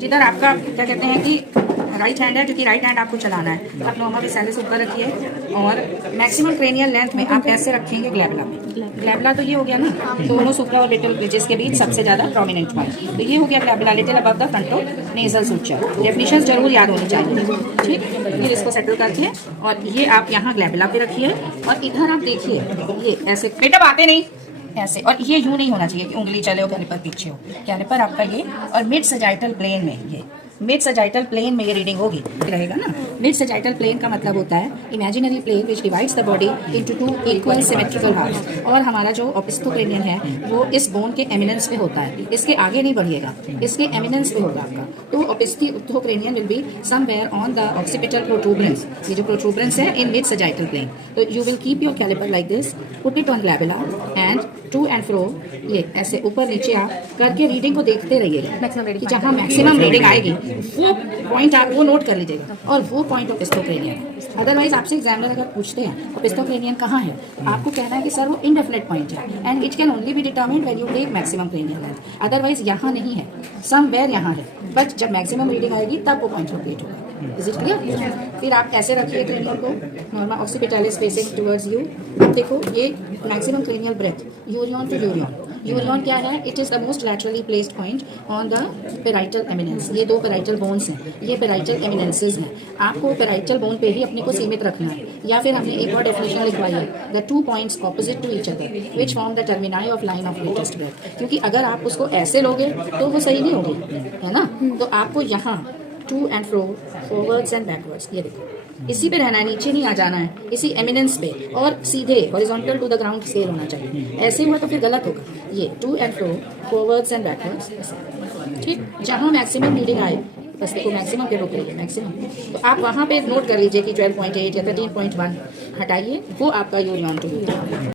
जिधर आपका क्या कहते हैं कि राइट हैंड है, क्योंकि राइट हैंड आपको चलाना है, आप नॉर्मल वेसाइलस ऊपर रखिए और मैक्सिमम क्रेनियल लेंथ में आप ऐसे रखेंगे ग्लैबुला में। ग्लैबुला तो ये हो गया ना, दोनों सुप्रा और लिटिल ब्रिजेस के बीच सबसे ज्यादा प्रोमिनेंट पॉइंट, तो ये हो गया glabella little above the fronto nasal suture. Definition जरूर याद होनी चाहिए, ठीक। फिर इसको सेटल करके और ये आप यहाँ ग्लैबुला पे रखिए और इधर आप देखिए ये ऐसे, बेटा बातें नहीं ऐसे, और ये यूं नहीं होना चाहिए कि उंगली चले हो कैलिपर पीछे हो, कैलिपर आपका ये, और मिड सजाइटल प्लेन में ये, मिड सजाइटल प्लेन में ये रीडिंग होगी रहेगा ना। मिड सजाइटल प्लेन का मतलब होता है imaginary plane which divides the body into two equal symmetrical parts, और हमारा जो ओपिस्थोक्रेनियन है वो इस बोन के एमिनेंस पे होता है, इसके आगे नहीं बढ़िएगा, इसके एमिनेंस पे होगा आपका। तो opisthocranion will be somewhere on the occipital protuberance, ये जो प्रोट्रूबरेंस है इन मिड सजाइटल प्लेन। तो you will keep your calliper like this, put it on glabella and to and fro, ये ऐसे ऊपर नीचे आप करके रीडिंग को देखते रहिएगा कि जहाँ मैक्सिमम रीडिंग आएगी वो पॉइंट आप वो नोट कर लीजिएगा, और वो पॉइंट ओपिस्थोक्रेनियन। अदरवाइज आपसे एग्जामिनर अगर पूछते हैं ओपिस्थोक्रेनियन कहाँ है, आपको कहना है कि सर वो इनडेफिनेट पॉइंट है and it can only be determined when you take maximum cranial length. Otherwise यहाँ नहीं है, समवेयर यहाँ है, बट जब मैक्सिमम रीडिंग आएगी तब वो पॉइंट लोकेट होगा। Is it clear? फिर आप ऐसे रखिए क्रेनियल को, normal occipitalis facing towards you. अब देखो ये maximum cranial breadth, euryon to euryon. Euryon क्या है? It is the most laterally placed point on the parietal eminence. ये दो पेराइटल बोन्स हैं, ये पेराइटल एमिनेंसेस हैं। आपको पेराइटल बोन पे ही अपने को सीमित रखना है, या फिर हमने एक और डेफिनेशन लिखवाई है, the two points opposite to each other which form the termini of line of latest breadth. क्योंकि अगर आप उसको ऐसे लोगे तो वो सही नहीं होगी, है ना। तो आपको यहाँ to and fro, forwards and backwards, ये देखो इसी पे रहना है, नीचे नहीं आ जाना है, इसी एमिनेंस पे, और सीधे horizontal to the ground scale होना चाहिए। ऐसे हुआ तो फिर गलत होगा। ये to and fro, forwards and backwards, ठीक। जहाँ मैक्सिमम रीडिंग आए बस देखो मैक्सिमम पे रोक लीजिए, मैक्सिमम। तो आप वहाँ पे नोट कर लीजिए कि 12.8 या 13.1 हटाइए, वो आपका यूरियन टू यूरियन।